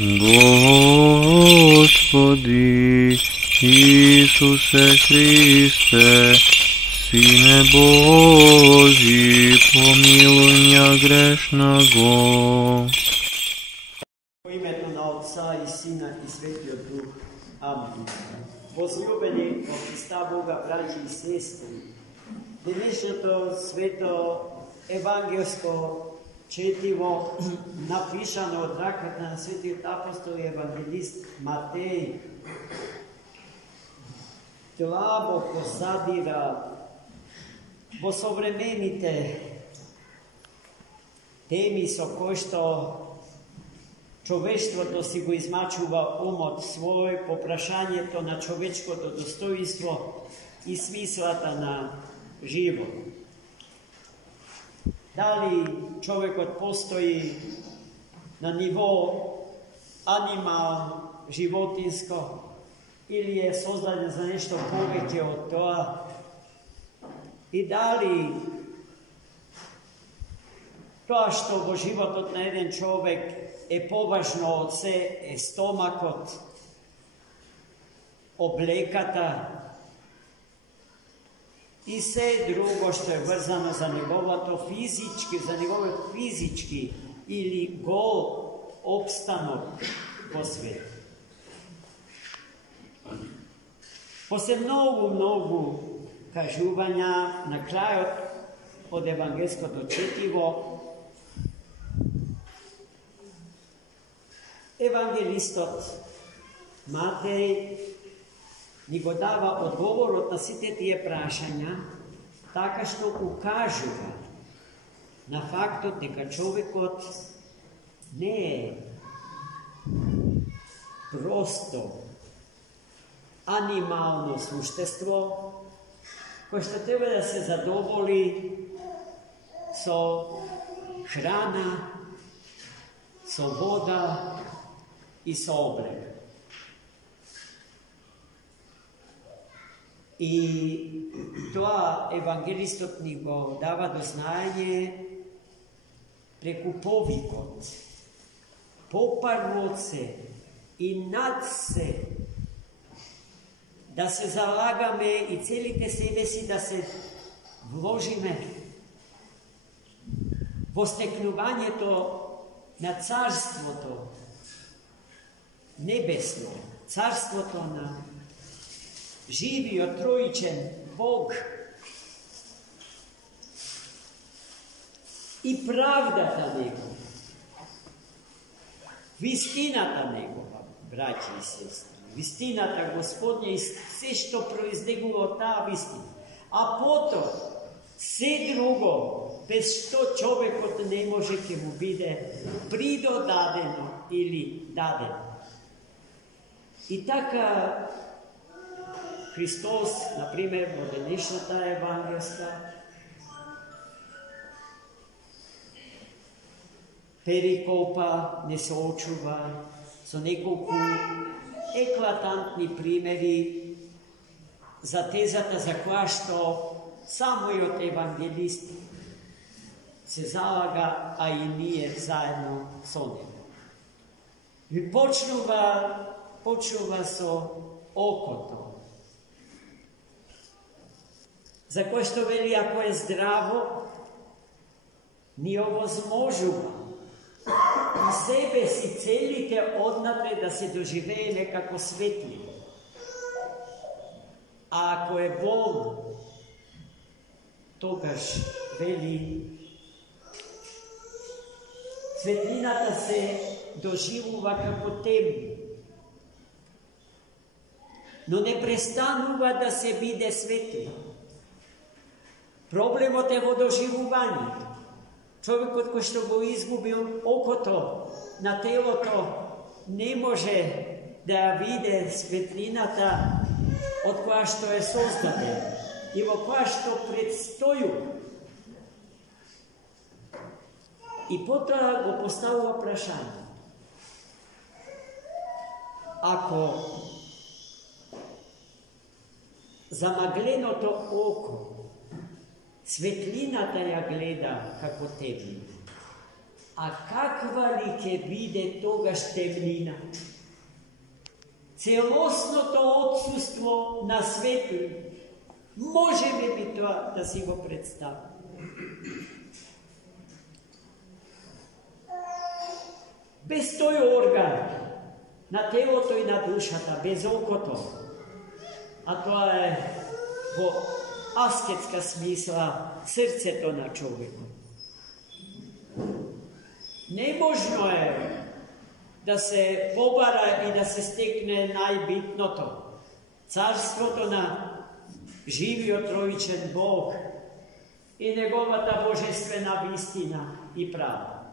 Господи Исусе Христе, Сине Божий, помилуй меня грешного. U ime na Otca i Sina i Svetog Duha. Amen. Возлюбени во Христа Бога, браќи и сестри, денешното свето евангелско четиво, напишано од раката на светиот апостол и евангелист Матеј, длабоко задира во современите теми со кои што човештвото си го измачува умот свој по прашањето на човечкото достоинство и смислата на живот. Дали човекот постои на ниво анимал, животинско, или е создаден за нешто повеќе од тоа? И дали тоа што во животот на еден човек е поважно од се е стомакот, облеката и се друго што е врзано за неговото физички или гол обстанок во свет. После многу кажувања на крајот од евангелското четиво, евангелистот Матеј ни го дава одговорот на сите тие прашања, така што укажува на фактот дека човекот не е просто анимално суштество, кој што треба да се задоволи со храна, со вода и со облек. И тоа евангелистот ни го дава до знаење преку повикот, попарно од се и над се, да се залагаме и целите себе си да се вложиме во стекнувањето на царството небесно, царството на живиот троичен Бог и правдата Негова, вистината Негова, браќи и сестри, вистината Господня и се што произлегува од таа вистина. А потоа, се друго, без што човекот не може ќе му биде придодадено или дадено. И така, Христос, например, во денешната евангелска перикопа не се очува со неколку еклатантни примери за тезата за која што самиот евангелист се залага, а и ние заедно со него. И почнува со окото, за кој што вели, ако е здраво, ни овозможува и себе си целите однапред да се доживееме како светли. А ако е болно, тогаш вели, светлината се доживува како темно, но не престанува да се биде светло. Проблемот е во доживувањето. Човекот кој што го изгубил окото на телото не може да ја виде светлината од која што е создаден и во која што предстојува. И потоа го поставува прашање. Ако замагленото око светлината ја гледа како темнина, a kakva li ke bide toga štemnina? Celosno to odsustvo na svetu, možeme bi to da si go predstavimo. Bez toj organ, na телото и на душата, без окото, а тоа е во аскетска смисла срцето на човекот. Неможно е да се побара и да се стекне најбитното. Царството на живиот троичен Бог и неговата божествена вистина и права.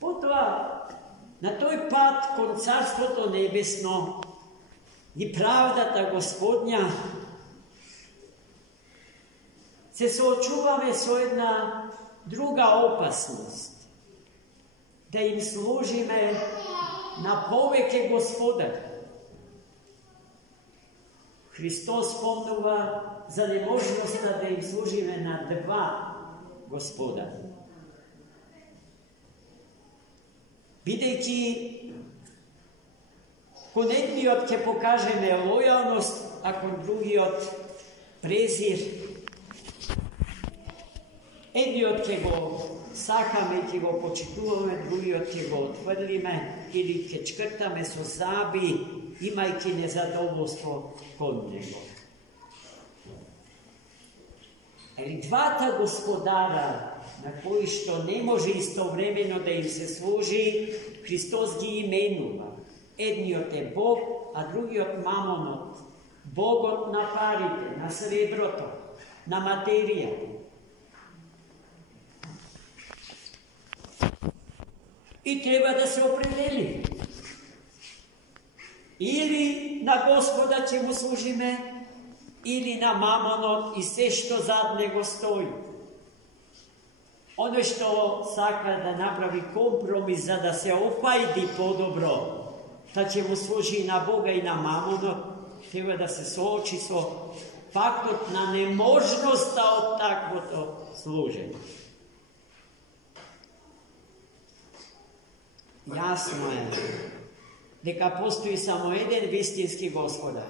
Потоа, на тој пат кон Царството небесно и правдата Господня се соочуваме со една друга опасност, да им служиме на повеќе Господар. Христос спомнува за неможноста да им служиме на два Господа. Бидејќи кон едниот ќе покажеме лојалност, а кон другиот презир. Едниот ќе го сакаме, ќе го почитуваме, другиот ќе го отврлиме или ќе чкртаме со заби, имајќи незадоволство кон него. Ели двата Господара, на кои што не може истовремено да им се служи, Христос ги именува. Едниот е Бог, а другиот Мамонот, Богот на парите, на среброто, на материјата. И треба да се определи. Или на Господа ќе му служиме, или на Мамонот и се што зад него стои. Оно што сака да направи компромис за да се опајди подобро, да ќе му служи на Бога и на Мамонот, треба да се соочи со фактот на неможноста од таквото служење. Јасно е дека постои само еден вистински Господар.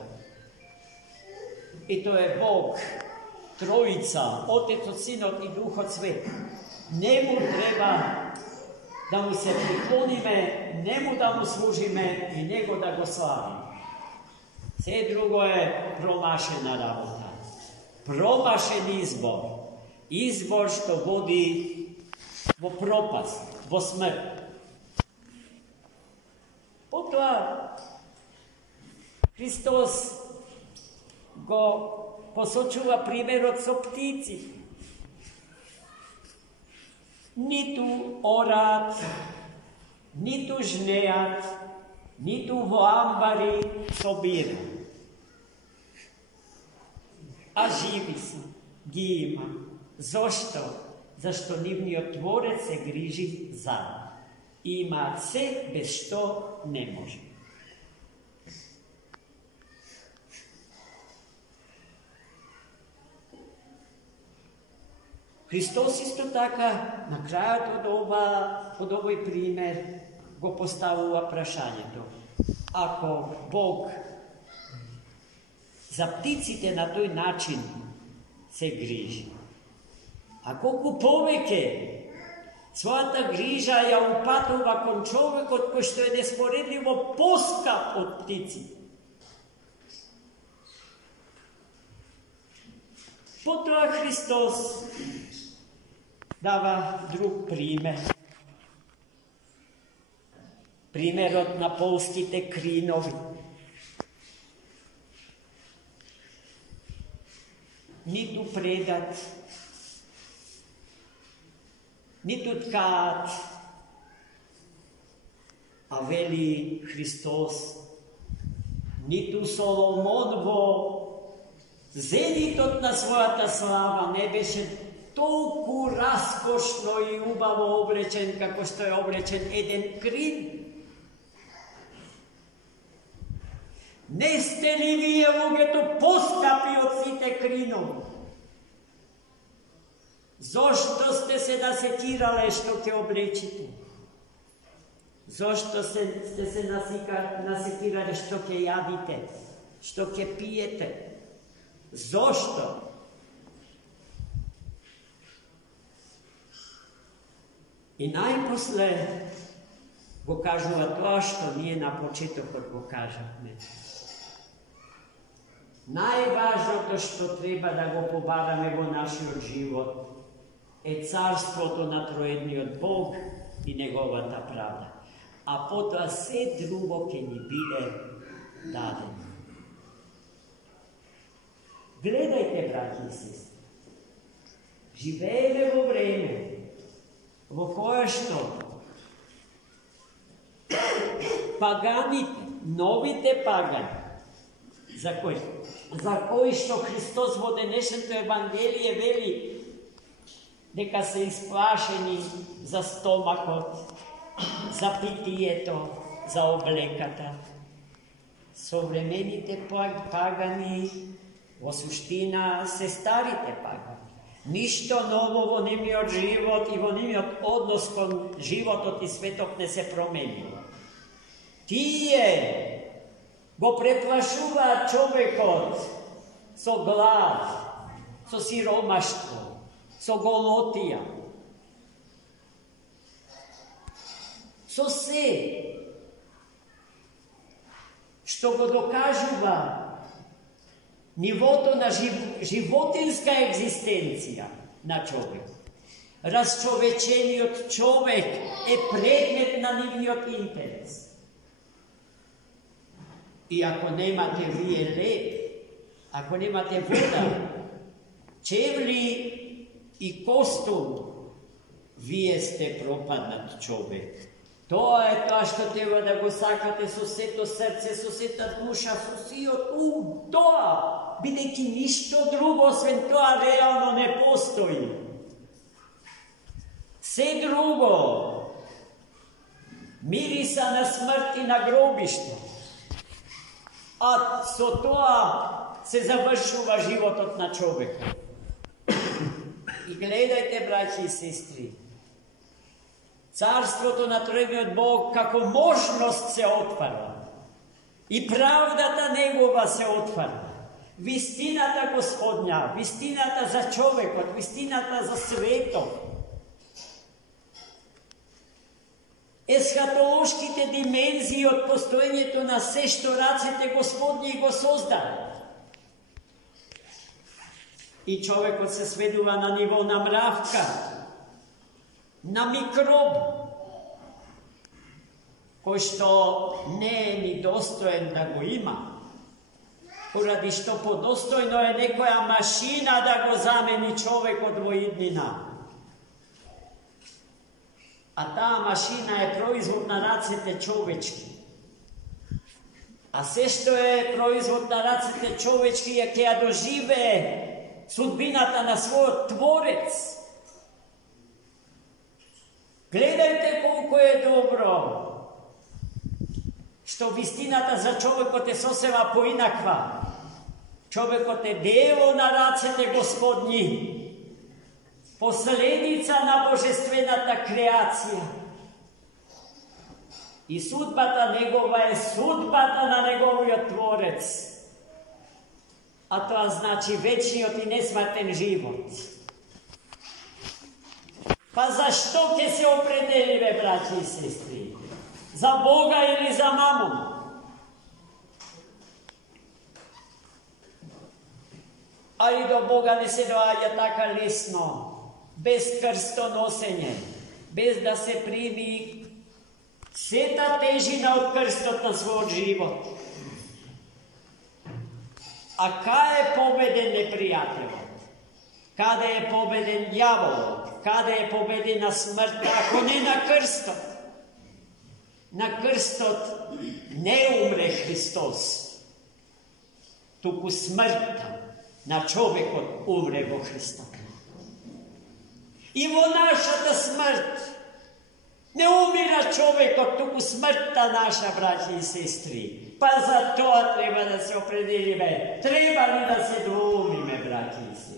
И тоа е Бог, Троица, Отецот, Синот и Духот Свет. Нему треба да му се приклониме, нему да му служиме и него да го славиме. Се друго е промашена работа. Промашен избор. Избор што води во пропаст, во смрт. Потоа Христос го посочува примерот со птици. Ниту орат, ниту жнеат, ниту во амбари собира. А живи се, ги има. Зошто? Зашто нивниот Творец се грижи за нив. И имаат се без што не може. Христос исто така, на крајот од овој пример, го поставува прашањето. Ако Бог за птиците на тој начин се грижи, а колку повеќе својата грижа ја упатува кон човекот кој што е неспоредливо поскап од птици. Потоа Христос дава друг пример. Примерот на полските кринови. Ниту предат, ниту ткаат, а вели Христос, ниту Соломон во зенитот на својата слава не беше толку раскошно и убаво облечен како што е облечен еден крин. Не сте ли вие луѓето поскапи од сите кринови? Zašto ste se nasekirale što će oblečite? Zašto ste se nasekirali što će jadite? Što će pijete? Zašto? I najposle go kažu, a to što nije na početak go kažeme. Najvažno to što treba da go pobarame vo našoj život je carstvo to natrojedni od Bog i njegova ta pravda. A potom sve drugo ke ni bide dadeno. Gledajte, braći i sestri, živejme vo vreme, vo koje što paganite, novite pagani, za koji što Hristos vo dnešното evangelije veli neka se isplašeni za stomakot, za pitijeto, za oblekata. Современите пагани во суштина се старите пагани. Ништо ново во нивниот живот и во нивниот однос кон животот и светот не се променило. Тие го преплашуваат човекот со глад, со сиромаштво, со голотија, со се што го докажува нивото на животинска екзистенција на човек. Расчовечениот човек е предмет на нивниот интерес. И ако немате вие леп, ако немате вода, чевли и костум, вие сте пропаднат човек. Тоа е тоа што треба да го сакате со сето срце, со сета душа, со сиот ум. Тоа, бидејќи ништо друго освен тоа реално не постои. Се друго мириса на смрт и на гробиште. А со тоа се завршува животот на човекот. И гледајте, браќи и сестри, царството на троедниот Бог како можност се отварва. И правдата негова се отварва. Вистината Господња, вистината за човекот, вистината за светот. Есхатолошките димензии од постоењето на се што рацете Господни го создадат. И човекот се сведува на ниво на мравка, на микроб, кој што не е ни достоен да го има, поради што подостојно е некоја машина да го замени човекот во иднина. А таа машина е производ на рацете човечки. А се што е производ на рацете човечки ја ќе ја доживее судбината на својот Творец. Гледајте колко е добро што вистината за човекот е сосема поинаква. Човекот е дело на рацете Господни, последица на божествената креација. И судбата негова е судбата на неговиот Творец. А тоа значи вечниот и несмртен живот. Па зашто ќе се определиме, браќи и сестри? За Бога или за мамон? А и до Бога не се доаѓа така лесно, без крстоносење, без да се прими сета тежина од крстот на својот живот. А кај е победен непријателот? Каде е победен ѓаволот? Каде е победена смртта, ако не на крстот? На крстот не умре Христос, туку смртта на човекот умре во Христос. И во нашата смрт не умира човекот, туку смртта наша, браќи и сестри. Па за тоа треба да се определиме. Треба ли да се доумиме, браќи и сестри?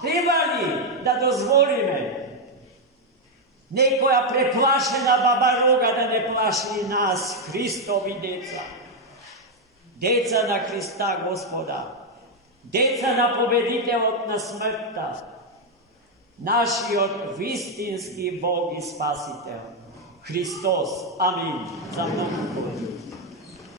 Treba li da dozvolime nekoja preplašena baba Roga da ne plaši nas, Hristovi deca? Deca na Hrista Gospoda, deca na pobeditelja na smrta, naši od istinski Bog i Spasitelj, Hristos. Amin. Za mnom.